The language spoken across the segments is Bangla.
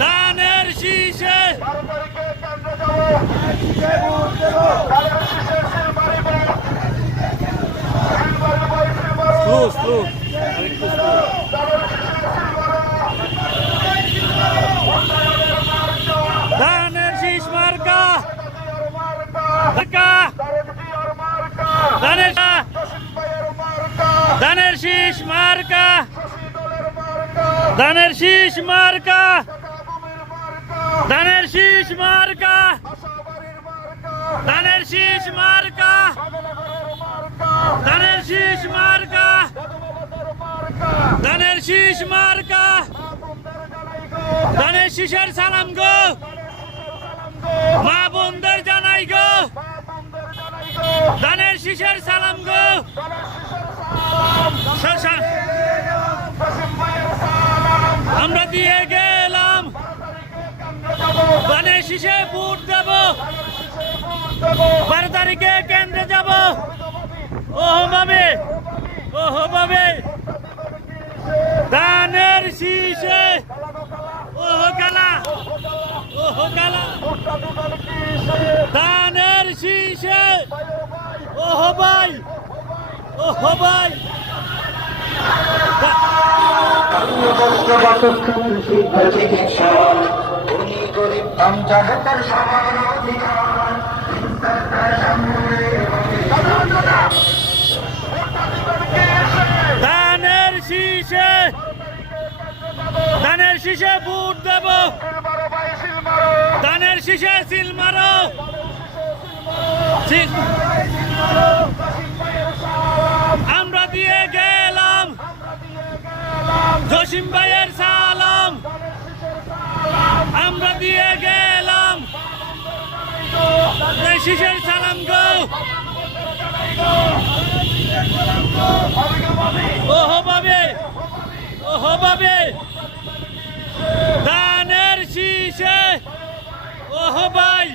ধানের শীষে ধানের শীষ মার্কা ধানের শীষ মার্কা ধানের শীষ মার্কা ধানের শীষ মার্কা ধানের শীষ মার্কা ধানের শীষ মার্কা ধানের শীষ মার্কা ধানের শীষের সালাম গো মা বোনদের জানাই গো ধানের শীষের সালাম গো আমরা দিয়ে গেলাম ধানের শীষে ভোট দেব 12 তারিখে কেন্দ্রে যাব ওহো ভাবে ধানের শীষে ওহো কালা ধানের শীষে ওহো ভাই ধানের শীষে ভোট দেব ধানের শীষে সিল মারো আমরা দিয়ে গেলাম জসিম ভাইয়ের সালাম আমরা দিয়ে গেলাম শীষের সালাম গো ওহো ভাবে ধানের শীষে ওহো ভাই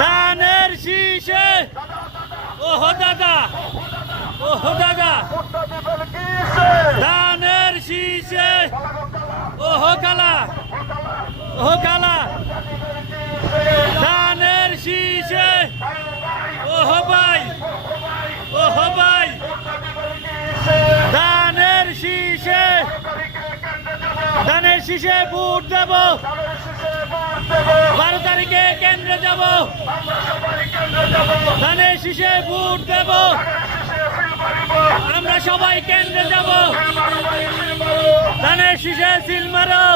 ধানের শীষে ওহো দাদা ধানের শীষে ওহো কালা ধানের শীষে ওহো ভাই ধানের শীষে ভোট দেব 12 তারিখে কেন্দ্রে যাব ধানের শীষে ভোট দেব আমরা সবাই কেন্দ্রে যাব ধানের শীষে সিল মারো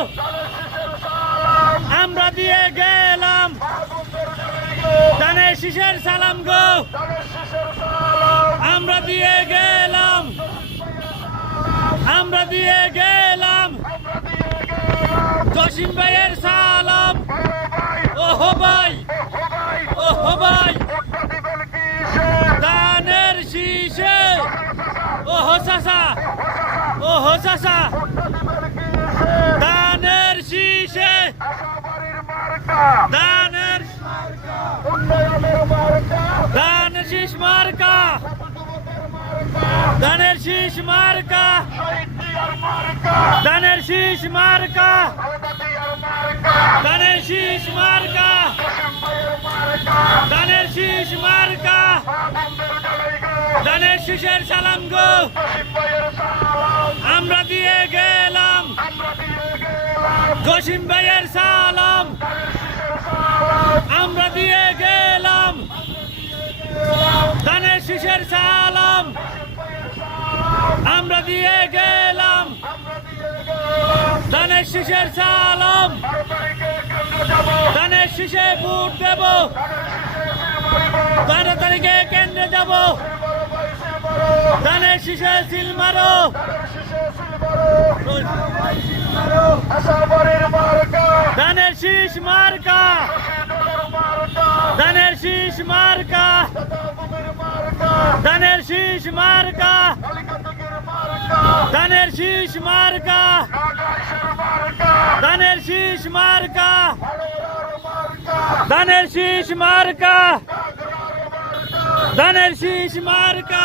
আমরা দিয়ে গেলাম ধানের শীষের সালাম গো আমরা দিয়ে গেলাম জসিম ভাইয়ের সালাম ওহো ভাই ধানের শীষে ওহো চাচা ধানের শীষে ধানের শীষ মার্কা ধানের শীষ মার্কা ধানের শীষ মার্কা ধানের শীষ মার্কা ধানের শীষ মার্কা ধানের শীষের সালাম গো আমরা দিয়ে গেলাম জসিম ভাইয়ের সালাম আমরা দিয়ে গেলাম ধানের শীষের সালাম আমরা দিয়ে গেলাম ধানের শীষের সালাম ধানের শীষে ভোট দেব 12 তারিখে কেন্দ্রে যাব ধানের শীষে সিল মারো ধানের শীষ মার্কা ধানের শীষ মার্কা ধানের শীষ মার্কা ধানের শীষ মার্কা ধানের শীষ মার্কা ধানের শীষ মার্কা ধানের শীষ মার্কা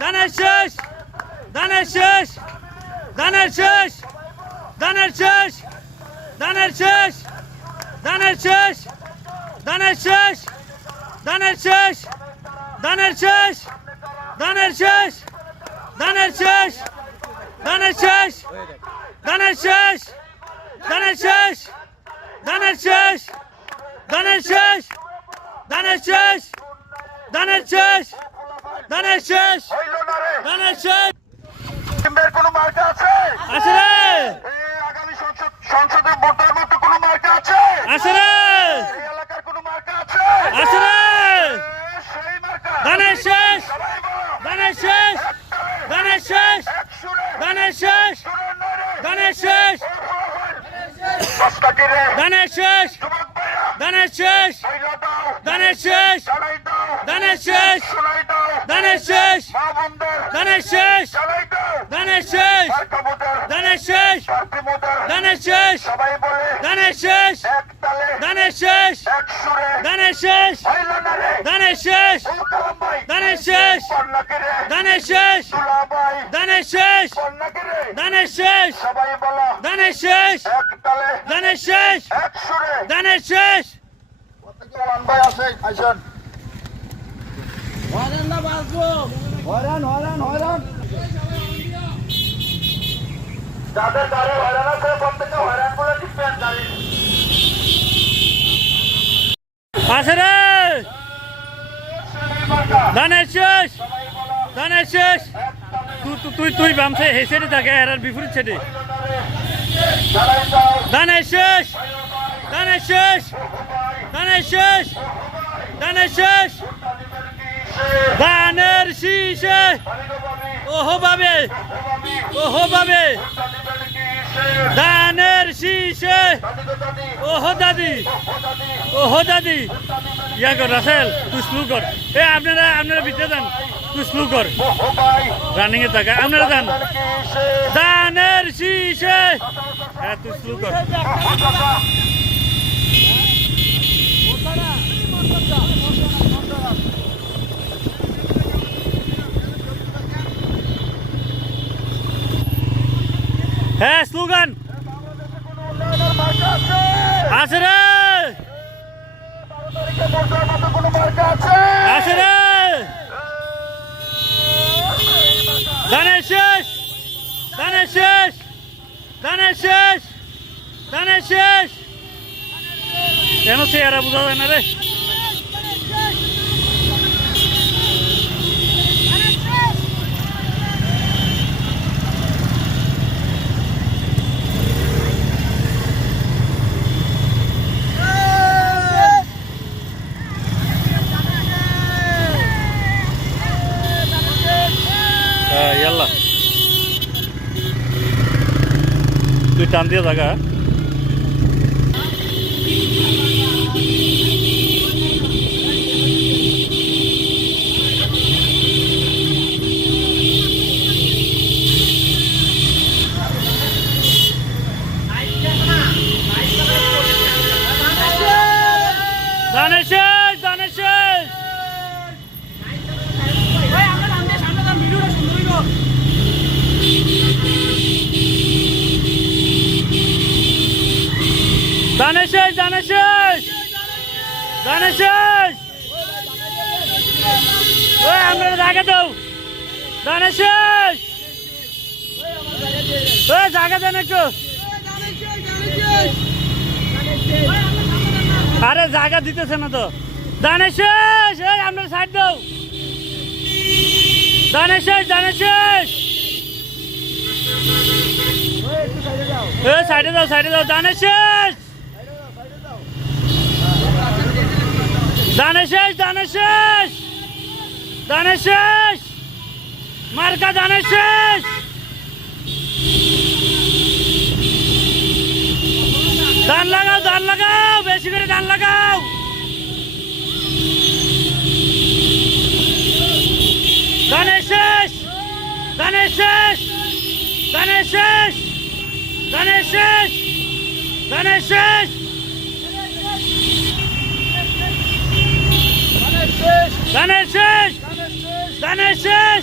ধানের শেষ ধানের শেষ ধানের শেষ ধানের শেষ ধানের শেষ ধানের শেষ ধানের শেষ ধানের শেষ ধানের শেষ ধানের শেষ ধানের শেষ ধানের শেষ ধানের শেষ ধানের শেষ ধানের শেষ ধানের শেষ ধানের শেষ ধানের শেষ ধানের শেষ হইল না রে ধানের শেষ টিমের কোনো মার্কা আছে আছে রে এই আগামী সংসদে ভোটের মতো কোনো মার্কা আছে আছে রে এই এলাকার কোনো মার্কা আছে আছে রে সেই মার্কা ধানের শেষ সবাই বলো ধানের শেষ ধানের শেষ এক সুরে ধানের শেষ সুরের নরে ধানের শেষ দশটাকে রে ধানের শেষ যুবক ভাইয়া ধানের শেষ হইল দাও ধানের শেষ চালাই দাও ধানের শেষ শোনাই দাও ধানের শেষ মা বন্ধের ধানের শেষ চালাই দাও ধানের শেষ মার্কা ভোটার ধানের শেষ প্রার্থী ভোটার ধানের শেষ সবাই বলে ধানের শেষ এক তালে ধানের শেষ এক সুরে ধানের শেষ হইল না রে ধানের শেষ ও কালাম ভাই ধানের শেষ কন্যাকে রে ধানের শেষ দুলা ভাই ধানের শেষ কন্যাকে রে ধানের শেষ সবাই বলো ধানের শেষ এক তালে ধানের শেষ এক সুরে ধানের শেষ ওয়ান ভাই আছে আইসন হয়রান যাদের গাড়ি হয়রান আছে প্রত্যেকে হয়রান বলে টিপেন গাড়ি আছে রে ধানের শেষ ধানের শেষ তুই বামছে হে সেটে থাকে আর বিপরীত সেটে চালাই দাও ধানের শেষ ধানের শেষ ধানের শেষ ধানের শেষ ধানের শীষে ওহো বাবে ওহো বাবে ধানের শীষে ওহো দাদি ওহো দাদি ইয়া কর রাসেল তুই স্লো কর এ আপনারা ভিতরে যান তুই স্লো কর ও ভাই রানিং এ থাকা আপনারা যান কি সে ধানের শীষে হ্যাঁ তুই স্লো কর হ্যাঁ স্লোগান উন্নয়নের মার্কা আছে আছে রে তারিখে ভোটার মতো কোনো মার্কা আছে আছে রে ধানের শেষ ধানের শেষ ধানের শেষ ধানের শেষ কেন চেহারা বোঝা যায় না রে ইয়াল্লা তুই টান দিয়ে জায়গা ধানের শেষ ধানের শেষ ধানের শেষ ধানের শেষ ধানের শেষ ওই আমরা জায়গা দাও ধানের শেষ ওই জায়গা দেন একটু আরে জায়গা দিতেছে না তো ধানের শেষ এই আমরা সাইড দাও ধানের শেষ ধানের শেষ সাইডে দাও ধানের শেষ ধানের শেষ ধানের শেষ ধানের শেষ মার্কা ধানের শেষ ধান লাগাও বেশি করে ধান লাগাও ধানের শেষ ধানের শেষ ধানের শেষ ধানের শেষ ধানের শেষ ধানের শেষ ধানের শেষ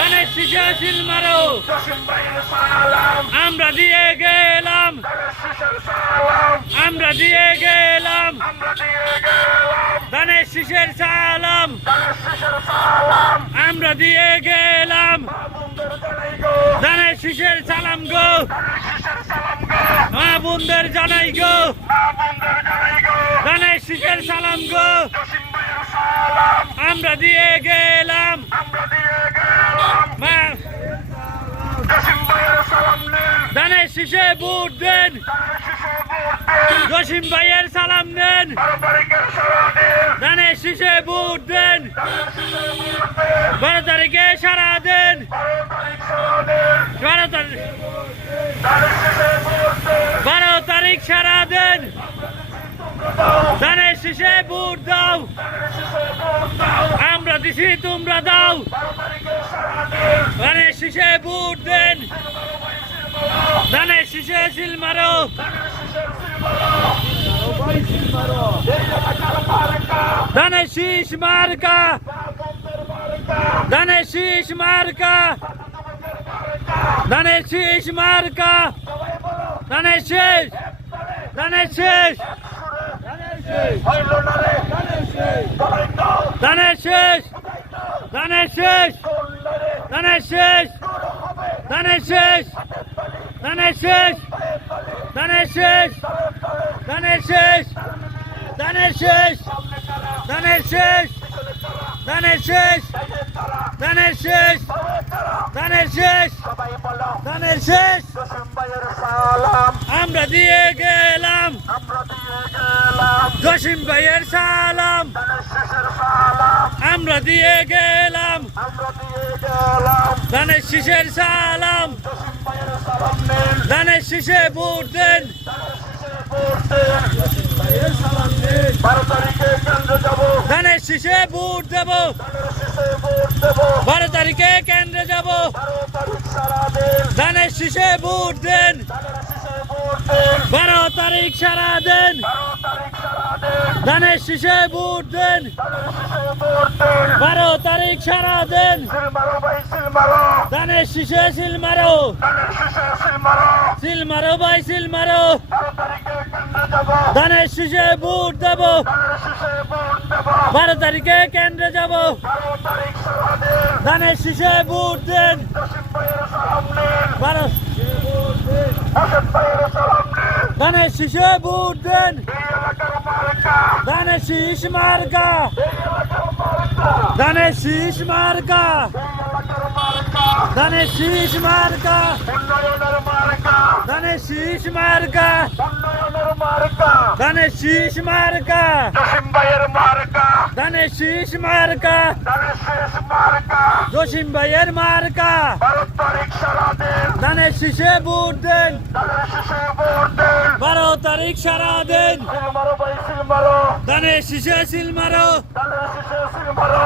ধানের শীষে সিল মারো জসিম ভাইয়ের সালাম আমরা দিয়ে গেলাম ধানের শীষের সালাম আমরা দিয়ে গেলাম আমরা দিয়ে গেলাম ধানের শীষের সালাম ধানের শীষের সালাম আমরা দিয়ে গেলাম বন্ধুর জানাই গো ধানের শীষের সালাম গো ধানের শীষের সালাম গো মা বোনদের জানাই গো বন্ধুর জানাই গো ধানের শীষের সালাম গো জসিম ভাইয়ের সালাম আমরা দিয়ে গেলাম আমরা দিয়ে গেলাম মা জসিম ভাইয়ের সালাম নেন ধানের শীষে ভোট দেন ধানের শীষে ভোট দেন জসিম ভাইয়ের সালাম নেন 12 তারিখের সারা দেন ধানের শীষে ভোট দেন ধানের শীষে ভোট দেন 12 তারিখে সারা দেন 12 তারিখ সারা দেন 12 তারিখ ধানের শীষে ভোট দেন 12 তারিখ সারা দেন ধানের শীষে ভোট দাও ধানের শীষে ভোট দাও আমরা দিছি তোমরা দাও 12 তারিখের সারা দেন ধানের শীষে ভোট দেন ধানের শীষে সিল মারো ধানের শীষ মার্কা ধানের শীষ মার্কা ধানের শীষ মার্কা ধানের শেষ ধানের শেষ হইল না রে সবাই দাও ধানের শেষ ধানের শেষ চললে রে ধানের শেষ ধানের শেষ ধানের শেষ ধানের শেষ ধানের শেষ ধানের শেষ ধানের শেষ ধানের শেষ ধানের শেষ ধানের শেষ সবাই বলো ধানের শেষ জসিম ভাইয়ের সালাম আমরা দিয়ে গেলাম আমরা দিয়ে গেলাম জসিম ভাইয়ের সালাম ধানের শীষের সালাম আমরা দিয়ে গেলাম আমরা দিয়ে গেলাম ধানের শীষের সালাম জসিম ভাইয়ের সালাম নেন ধানের শীষে ভোট দেন ধানের শীষে ভোট দেন 12 তারিখে কেন্দ্রে যাবো ধানের শীষে ভোট দেব ধানের শীষে ভোট দেবো 12 তারিখে কেন্দ্রে যাব 12 তারিখ সারা দেন ধানের শীষে ভোট দেন ধানের শীষে ভোট দেন 12 তারিখ সারা দেন 12 তারিখ সারা দেন ধানের শীষে ভোট দেন ধানের শীষে ভোট দেন 12 তারিখ সারা দেন সিল মারো ভাই সিল মারো ধানের শীষে সিল মারো ধানের শীষে সিল মারো সিল মারো ভাই সিল মারো 12 তারিখে কেন্দ্রে যাবো ধানের শীষে ভোট দেব ধানের শীষে ভোট দেবো 12 তারিখে কেন্দ্রে যাব 12 তারিখ সারা দেন ধানের শীষে ভোট দেন জসিম ভাইয়ের সালাম নেন 12 হাসান ভাইয়ের সালাম নেন ধানের শীষে ভোট দেন এই এলাকার মার্কা ধানের শীষ মার্কা এই এলাকার মার্কা ধানের শীষ মার্কা এই এলাকার মার্কা ধানের শীষ মার্কা উন্নয়নের মার্কা ধানের শীষ মার্কা উন্নয়নের মার্কা ধানের শীষ মার্কা জসিম ভাইয়ের মার্কা ধানের শীষ মার্কা ধানের শেষ মার্কা জসিম ভাইয়ের মার্কা 12 তারিখ সারা দেন ধানের শীষে ভোট দেন ধানের শীষে ভোট দেন 12 তারিখ সারা দেন সিল মারো ভাই সিল মারো ধানের শীষে সিল মারো ধানের শীষে সিল মারো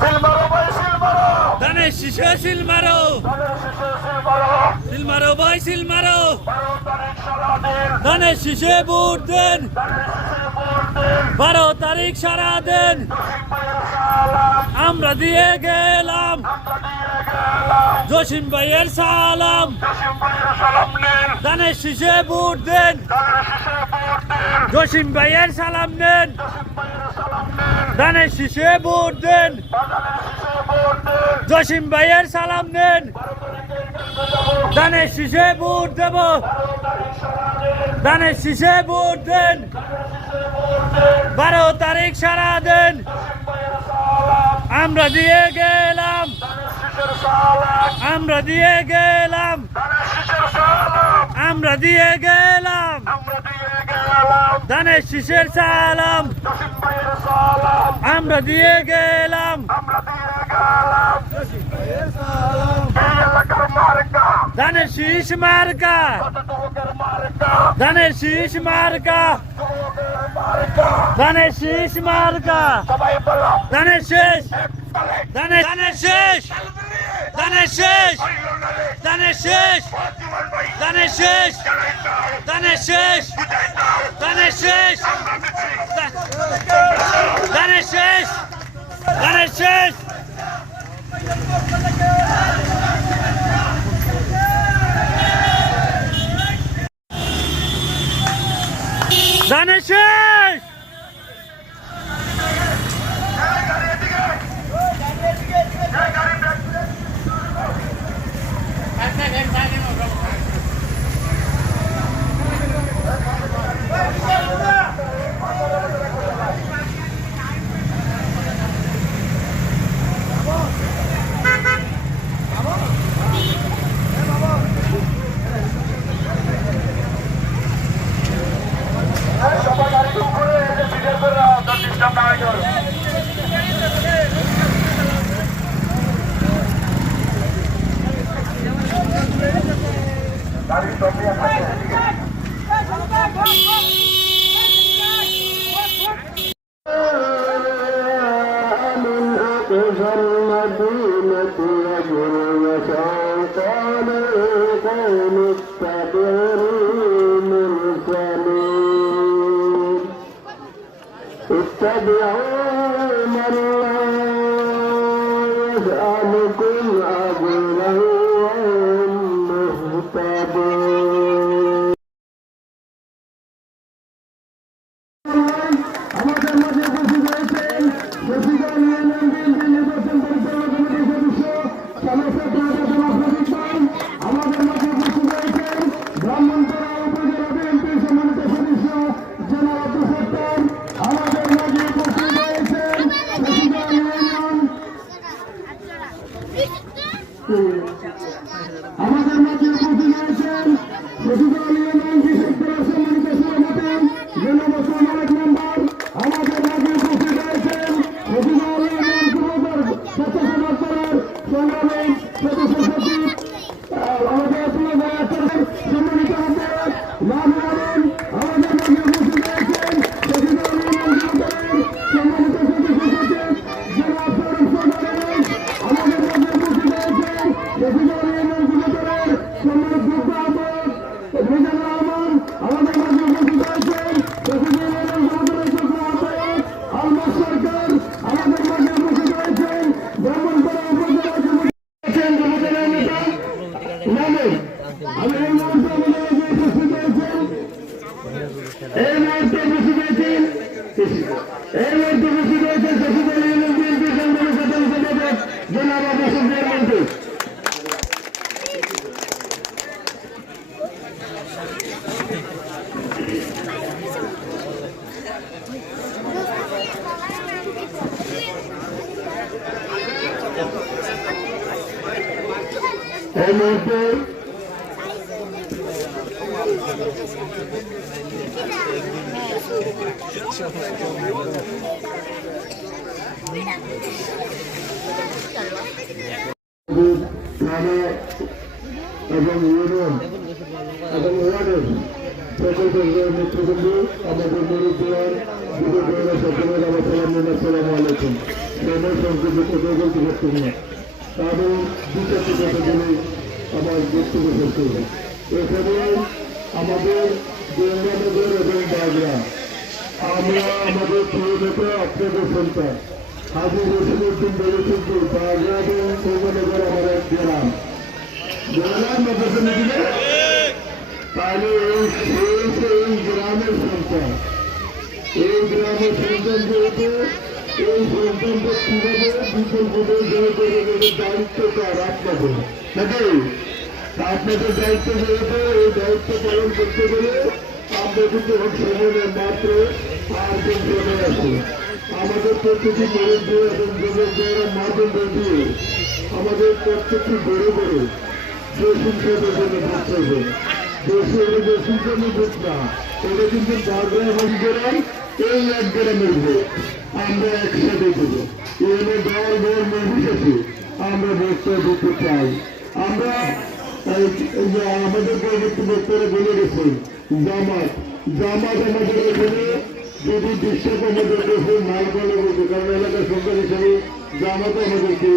সিল মারো ভাই সিল মারো ধানের শীষে সিল মারো ধানের শীষে সিল মারো সিল মারো ভাই সিল মারো 12 তারিখ সারা দেন ধানের শীষে ভোট দেন ধানের শীষে ভোট দেন 12 তারিখ সারা দেন জসিম ভাইয়ের সালাম আমরা দিয়ে গেলাম আমরা দিয়ে গেলাম জসিম ভাইয়ের সালাম জসিম ভাইয়ের সালাম নেন ধানের শীষে ভোট দেন ধানের শীষে ভোট দেন জসিম ভাইয়ের সালাম নেন জসিম ভাইয়ের সালাম নেন ধানের শীষে ভোট দেন ধানের শীষে ভোট দেন জসিম ভাইয়ের সালাম নেন 12 তারিখে কেন্দ্রে যাবো ধানের শীষে ভোট দেব 12 তারিখ সারা দেন ধানের শীষে ভোট দেন ধানের শীষে ভোট দেন 12 তারিখ সারা দেন জসিম ভাইয়ের সালাম আমরা দিয়ে গেলাম ধানের শীষের সালাম আমরা দিয়ে গেলাম ধানের শীষের সালাম আমরা দিয়ে গেলাম আমরা দিয়ে গেলাম ধানের শীষের সালাম জসিম ভাইয়ের সালাম আমরা দিয়ে গেলাম আমরা দিয়ে গেলাম এই এলাকার মার্কা ধানের শীষ মার্কা কতটুকুর মার্কা ধানের শীষ মার্কা যুবকের মার্কা ধানের শীষ মার্কা সবাই বলো ধানের শেষ ধানের ধানের শেষ ধানের শেষ ধানের শেষ ধানের শেষ ধানের শেষ ধানের শেষ ধানের শেষ ধানের শেষ أقصى المدينة يجري وشوقان قوم اتبعوا المرسلين اتبعوا من لا يسألكم أجرا وهم مهتدون আমাদের মাঝে উপস্থিত হয়েছেন প্রেসিডেন্ট ইউনিয়ন বিএনপি নির্বাচন পরিচালনা কমিটির সদস্য সমস্ত আমাদের মাঝে উপস্থিত হয়েছেন ব্রাহ্মণপাড়া উপজেলা বিএনপির সম্মানিত সদস্য জেনারেল আব্দুল সত্তার আমাদের মাঝে উপস্থিত হয়েছেন প্রেসিডেন্ট ইউনিয়ন আমাদের মাঝে উপস্থিত হয়েছেন প্রেসিডেন্ট ইউনিয়ন বিশেষজ্ঞরা সম্মানিত সভাপতি জেনারেল সামাজিক মেম্বার আমাদের মাঝে উপস্থিত হয়েছেন প্রেসিডেন্ট ইউনিয়ন যুবদল স্বেচ্ছাসেবক দলের সংগ্রামী সদস্য সচিব আমাদের সম্মানিত আহ্বায়ক মাহমুদ আলম আমাদের মাঝে উপস্থিত হয়েছেন প্রেসিডেন্ট ইউনিয়ন যুবদলের সম্মানিত সদস্য সচিব জনাব ফারুক সরদার আমাদের মাঝে উপস্থিত হয়েছেন প্রেসিডেন্ট ইউনিয়ন যুবদলের সম্মানিত যুগ্ম আহ্বায়ক মিজানুর রহমান আমাদের মাঝে উপস্থিত হয়েছেন প্রেসিডেন্ট ইউনিয়ন যুবদলের যুগ্ম আহ্বায়ক আলমাস সরকার আমাদের মাঝে উপস্থিত হয়েছেন ব্রাহ্মণপাড়া উপজেলা যুবদলের নেতা নামের আমি এই মুহূর্তে আমাদের মাঝে উপস্থিত হয়েছেন এই মুহূর্তে উপস্থিত হয়েছেন প্রেসিডেন্ট ইউনিয়ন বিএনপি সংগ্রামী সাধারণ সম্পাদক জনাব আবু সুফিয়ান মন্টু এই মুহূর্তে থানা এবং ইউনিয়ন এবং ওয়ার্ডের সকল নেতৃবৃন্দ আমাদের মরুপুরান যুবকেরা সকলের আমার সালাম আলাইকুম আমার সংক্ষেপে কথা বলতে পারতাম না তাদের দু চারটি কথা বলে আমার বক্তব্য শেষ করব এখানে আমাদের গঙ্গানগর এবং বাগড়া আমরা আমাদের প্রিয় নেতা আপনাদের সন্তান হাজি রসিমুদ্দিন বলেছেন যে বাগড়া এবং গঙ্গানগর আমার এক গ্রাম তাহলে এই গ্রামের সন্তান এই গ্রামের সন্তান যেহেতু এই সন্তানকে কিভাবে বিকল্পে জয় করে দায়িত্ব তার আপনাদের নাকি আপনাদের দায়িত্ব যেহেতু এই দায়িত্ব পালন করতে গেলে আমরা কিন্তু সময় মাত্র 5 দিন চলে আসি আমাদের প্রত্যেকটি মরুদ্দ এবং যুবকরা মাধ্যম দিয়ে আমাদের প্রত্যেকটি বড় বড় সংসদের জন্য ভোট করবে সংসদের ভোট না এটা কিন্তু বাগড়া এবং গ্রাম এই এক গ্রামের ভোট আমরা একসাথে দেব এনে দল দল নির্বিশেষে আমরা ভোটটা দিতে চাই আমরা আমাদের পরবর্তী বক্তারা বলে গেছে জামাত আমাদের এখানে যদি দৃশ্যকে আমাদের দেশে মাল বলে বলছে কারণ এলাকার সরকার হিসাবে জামাত আমাদেরকে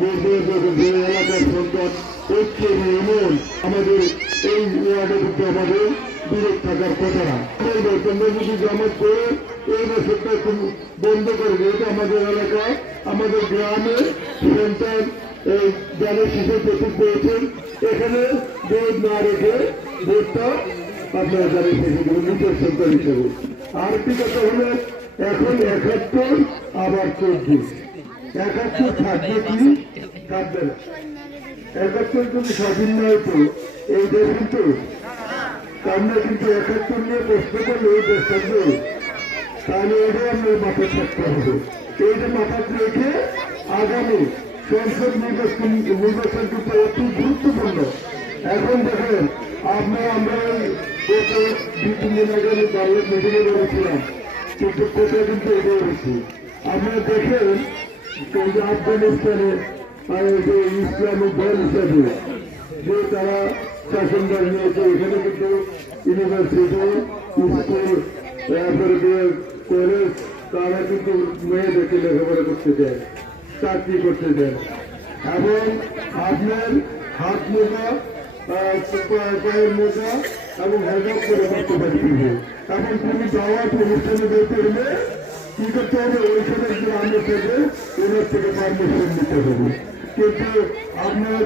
বলতে যে এলাকার সরকার ঐক্য এমন আমাদের এই ওয়ার্ডে কিন্তু আমাদের দূরে থাকার কথা না বলবো তোমরা যদি জামাত করে এই বছরটা বন্ধ করে যেহেতু আমাদের এলাকায় আমাদের গ্রামে সন্তান এই গ্রামের শিশু প্রস্তুত পেয়েছেন এখানে ভোট না রেখে ভোটটা আপনারা জানেন নিজের সন্তান হিসেবে আরেকটি কথা হলো এখন 71 আবার 24 71 থাকবে কি থাকবে না 71 যদি স্বাধীন না হতো এই দেশ কিন্তু আমরা কিন্তু 71 নিয়ে প্রশ্ন করলে এই দেশ থাকবে তাহলে এটাই আমরা মাথায় থাকতে হবে এইটা মাথায় রেখে আগামী সংসদ নির্বাচন কিন্তু অতি গুরুত্বপূর্ণ এখন দেখেন আমরা গত 2-3 দিন আগে আমি বাংলার মিটিংয়ে বলেছিলাম কিন্তু কোথায় কিন্তু এগিয়ে হয়েছি আপনারা দেখেন আফগানিস্তানে যে ইসলামিক দল হিসাবে যে তারা শাসনদার নিয়েছে এখানে কিন্তু ইউনিভার্সিটি স্কুল তারপরে কলেজ তারা কিন্তু মেয়েদেরকে লেখাপড়া করতে চায় চাকরি করতে দেন এবং আপনার হাত মোজা পায়ের মোজা এবং হেলমেট করে করতে পারবে এবং তুমি দাওয়াত অনুষ্ঠানে যেতে হলে কি করতে হবে ওইখানে গ্রামে থেকে ওনার থেকে পারমিশন নিতে হবে কিন্তু আপনার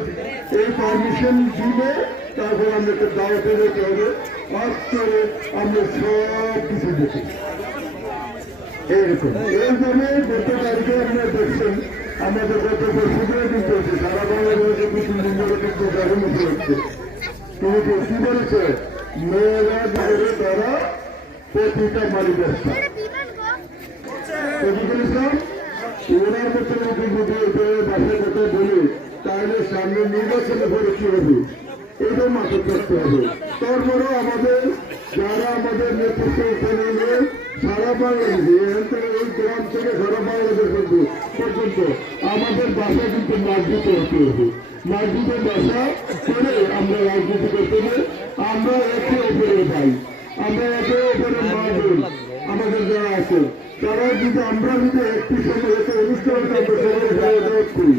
এই পারমিশন দিলে তারপর আপনাকে দাওয়াতে যেতে হবে অস্ত্রে আমরা সব কিছু দেখি এইরকম এই জন্য গত তারিখে আপনারা দেখছেন আমাদের গত পরশুদিনে কিন্তু হচ্ছে সারা বাংলাদেশে কিছু লিঙ্গের কিন্তু ব্যবহৃত হচ্ছে তুমি কি বলেছে মেয়েরা ধরে তারা প্রতিটা মালিক ব্যবসা ওনার মধ্যে বাসায় কথা বলি তাহলে সামনে নির্বাচনে পরে কি হবে এটা মাথা থাকতে হবে তারপরেও আমাদের যারা আমাদের নেতৃত্ব এখানে নিয়ে সারা বাংলাদেশে এখান থেকে এই গ্রাম থেকে সারা বাংলাদেশ পর্যন্ত আমাদের বাসা কিন্তু মার্জিত হতে হবে মার্জিত বাসা করে আমরা রাজনীতি করতে হবে আমরা একে অপরের ভাই আমরা একে অপরের মা বোন আমাদের যারা আছে তারা যদি আমরা যদি একটি সময় একটা অনুষ্ঠান করি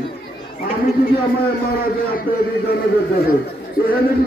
আমি যদি আমার মারা যায় আপনারা জানাবেন যাবে এখানে যদি